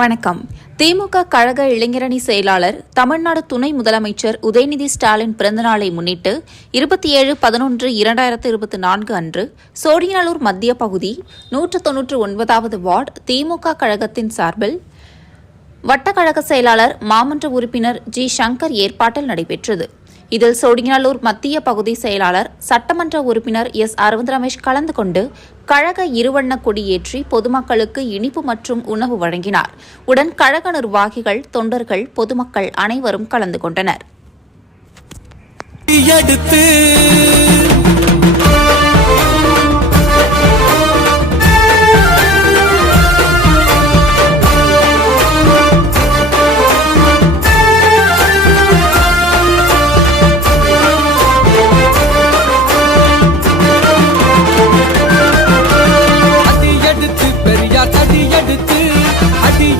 வணக்கம். திமுக கழக இளைஞரணி செயலாளர் தமிழ்நாடு துணை முதலமைச்சர் உதயநிதி ஸ்டாலின் பிறந்தநாளை முன்னிட்டு 27/11/2024 அன்று சோழிங்கநல்லூர் மத்திய பகுதி 199வது வார்டு திமுக கழகத்தின் சார்பில் வட்டக்கழக செயலாளர் மாமன்ற உறுப்பினர் ஜி சங்கர் ஏற்பாட்டில் நடைபெற்றது. இதில் சோழிங்கநல்லூர் மத்திய பகுதி செயலாளர் சட்டமன்ற உறுப்பினர் எஸ் அரவிந்த் ரமேஷ் கலந்து கொண்டு கழக இருவண்ண கொடியேற்றி பொதுமக்களுக்கு இனிப்பு மற்றும் உணவு வழங்கினார். உடன் கழக நிர்வாகிகள், தொண்டர்கள், பொதுமக்கள் அனைவரும் கலந்து கொண்டனர்.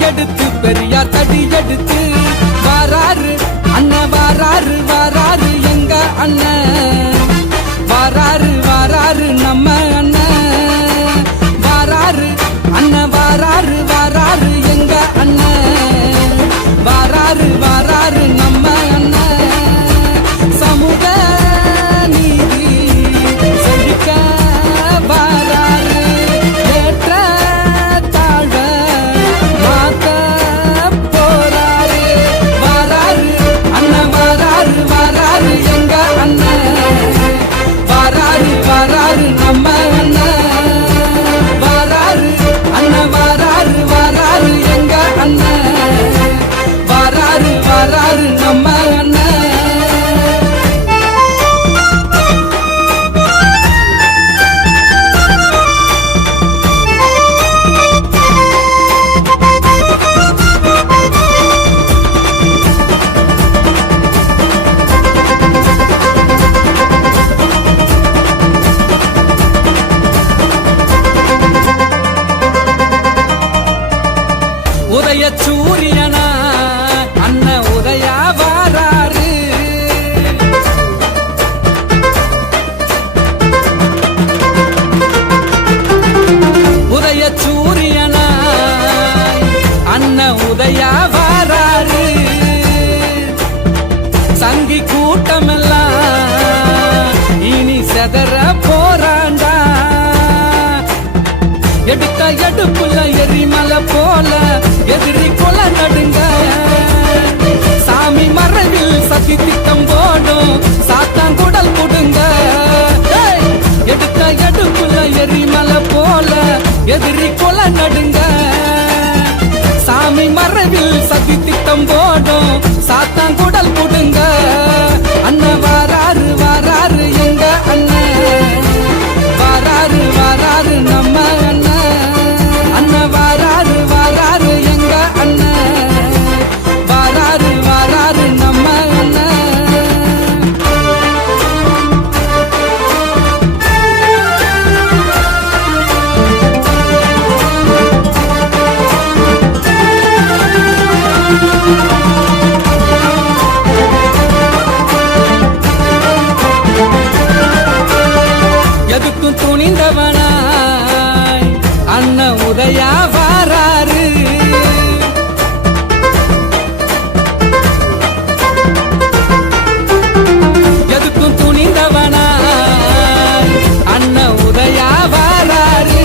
எடுத்து பெரியார் தடி எடுத்து வாராரு அண்ணன், வாராரு வாராரு எங்க அண்ணன், வாராரு வாராரு நம்ம அண்ணன், வாராரு அண்ணன், வாராரு வாராரு எங்க அண்ணன், வாராரு வாராரு நம்ம அண்ணன். சமூக நீதி செழிக்க வாராரு, ஏற்ற தாழ்வ மாத்த போறாரு, வாராரு அண்ணன், வாராரு வாராரு எங்க அண்ணன், வாராரு வாராரு நம்ம அண்ணன், வாராரு அண்ணன், வாராரு வாராரு எங்க அண்ணன், வாராரு வாராரு நம்ம அண்ணன். உதய சூரியனா அண்ணன் உதயா வாராரு, உதய சூரியனா அண்ணன் உதயா வாராரு. சங்கி கூட்டமெல்லாம் இனி செதற போறாண்டா, எடுத்த எடுப்புல எரிமலை போல எதிரி கொல நடுங்க, சாமி மறைவில் சதி திட்டம் போடும் சாத்தாங்குடல் கொடுங்க, எடுத்த எடுப்புல எரிமலை போல எதிரி கொல நடுங்க, சாமி மறைவில் சதி திட்டம் போடும் சாத்தாங்குடல் கொடுங்க. அண்ணன் வாராரு வாராரு எங்க அண்ணன், வாராரு வாராரு நம்ம அண்ணன், அண்ணன் வாராரு வாராரு எங்க அண்ணன், வாராரு வாராரு நம்ம அண்ணன். எதுக்கும் துணிந்தவனாய் அண்ணன் உதயா வாராரு, எதுக்கும் துணிந்தவனாய் அண்ணன் உதயா வாராரு.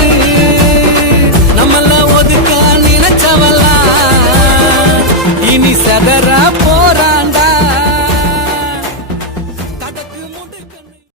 நம்மள ஒதுக்க நினைச்சவெல்லாம் இனி செதற போ